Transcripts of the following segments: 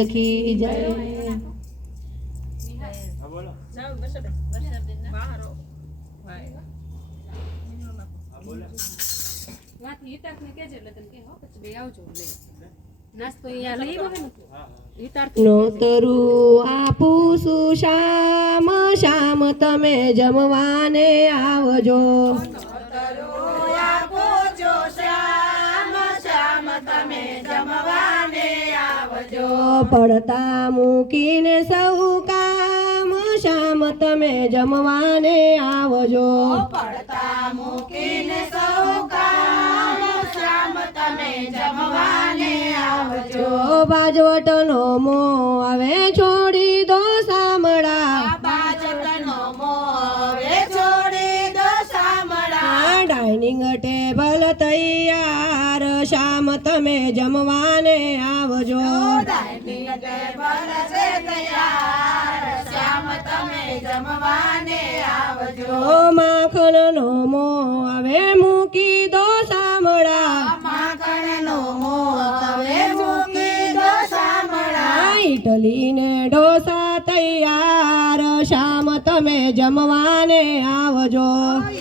की जय। નોતરુ આપું છું શામ શામ તમે જમવાને આવજો। પડતા મૂકીને સૌ કામ શામ તમે જમવાને આવજો। પડતા મૂકીને સૌ કામ શામ તમે જમવાને આવજો। બાજવટનો મો આવે છોડી દો સામડા, બાજટનો મોવે છોડી દો સામડા। ડાઇનિંગ ટેબલ તૈયાર શામ તમે જમવાને આવજો। ડાઇનિંગ ટેબલ છે તૈયાર શામ તમે જમવાને આવજો। માખણનો મો આવે મૂકી દો સામડા, માખણનો મોવે મૂકી દો સામડા। ઇડલી ને ઢોસા તૈયાર શામ તમે જમવાને આવજો।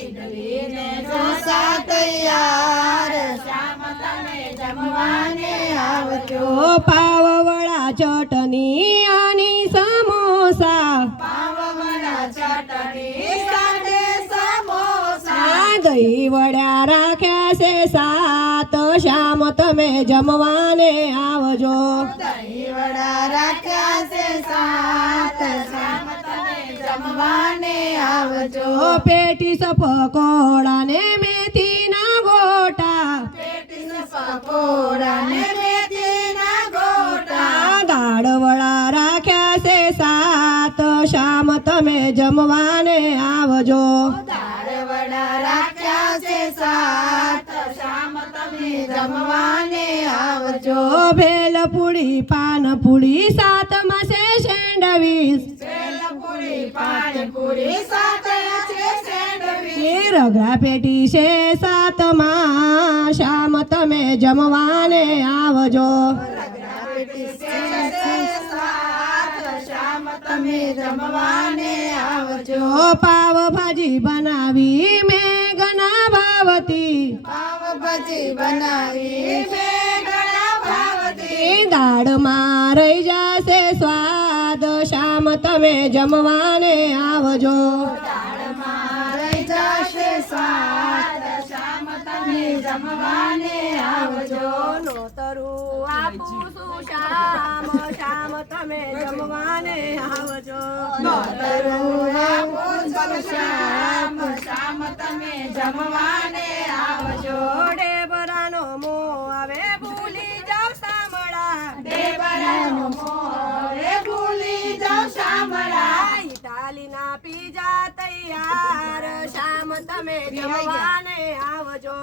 ઇડલી ને ઢોસા તૈયાર શામ તમે જમવાને આવજો। પાવવડા ચટણી અને સમોસા, પાવવડા ચટણી સાથે સમોસા। દહીં વડા રાખ્યા છે સાત શામ તમે જમવાને આવજો। દહીં વડા રાખ્યા છે સાત શામ તમે જમવાને આવજો। પેટીસ પકોડા ને મેથીના ગોટા, પેટીસ પકોડા ને મેથીના ગોટા। દાળ વડા રાખ્યા છે સાત શામ તમે જમવાને આવજો। દાળ વડા રાખ્યા છે સાત શામ તમે જમવાને આવજો। ભેલ પૂડી પાન પૂડી સાતમાં છે સેન્ડવીચ, ભેલપુરી પાણીપુરી સાથે છે સેન્ડવીચ। રગડા પેટી છે સાતમાં શામ તમે જમવાને આવજો। રગડા પેટી છે સાત શામ તમે જમવાને આવજો। પાવભાજી બનાવી મેઘના ભાવતી, પાવભાજી બનાવી મેઘના ભાવતી। દાળમાં રહી જશે સ્વાદ શામ તમે જમવાને આવજો। દાળમાં રહી જશે સ્વાદ શામ તમે જમવાને આવજો। નોતરું આપું છું શામ શામ તમે જમવાને આવજો। નોતરું આપું છું શામ શામ તમે જમવાને આવજો। ડેબરાનો મો આવે ભૂલી જાવ સામડા, ડેબરાનો મોરે ભૂલી જાવ સામડા। ઇટાલીના પીઝા તૈયાર શામ તમે જમવાને આવજો।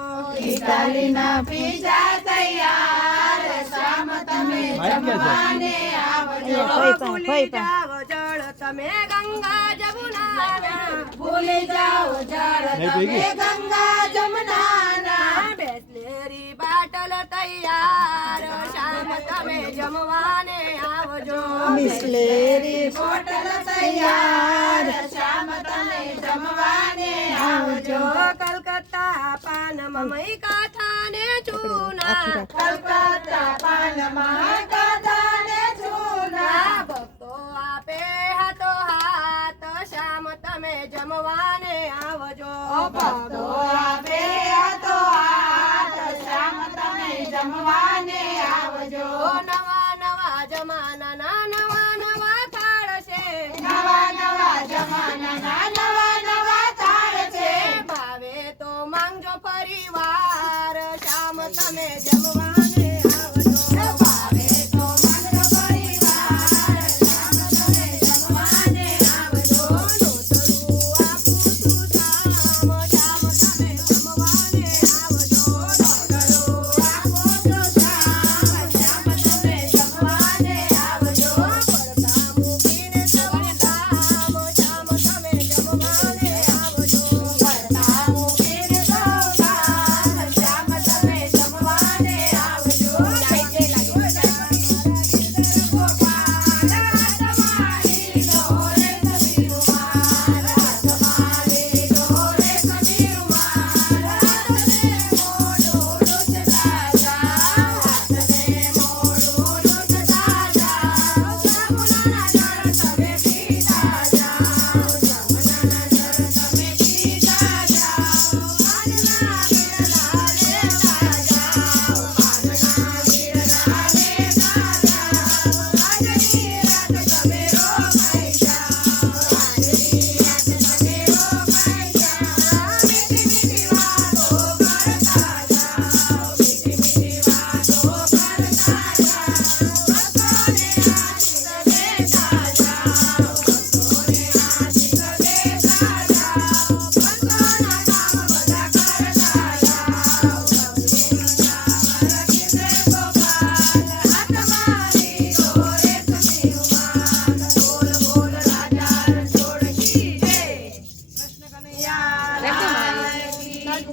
ઇટાલીના પીઝા તૈયાર શામ તમે જમવાને આવજો। ભૂલી જાવ જળ તમે ગંગા જમુનાના, ભૂલી જાઓ જળ તમે ગંગા જમનાના। બેસલેરી બાટલ તૈયાર શામ તમે જમવાને આવજો। બિસ્લેરી બોટલ તૈયાર શામ તમે જમવાને આવજો। કલકત્તા પાનમાં મઈ કાથા ને ચૂના, કલકત્તા પાનમાં કાદાને ચૂના। ભક્તો આપે હાથો હાથ શામ તમે જમવાને આવજો। ભક્તો આવે હાથો હાથ શામ તમે જમવાને આવજો। નવા નવા જમાનાના નવા નવા થાળ છે, નવા નવા જમાનાના નવા નવા થાળ છે। ભાવે તો માંગજો પરિવાર શામ તમે જમવાને આવજો। ભાવે તો માંગજો પરિવાર શામ તમે જમવાને આવજો। નોતરું આપું છું શામ શામ તમે જમવાને આવજો। નોતરું આપો છો શામ શામ તમે જમવાને આવજો।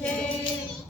છે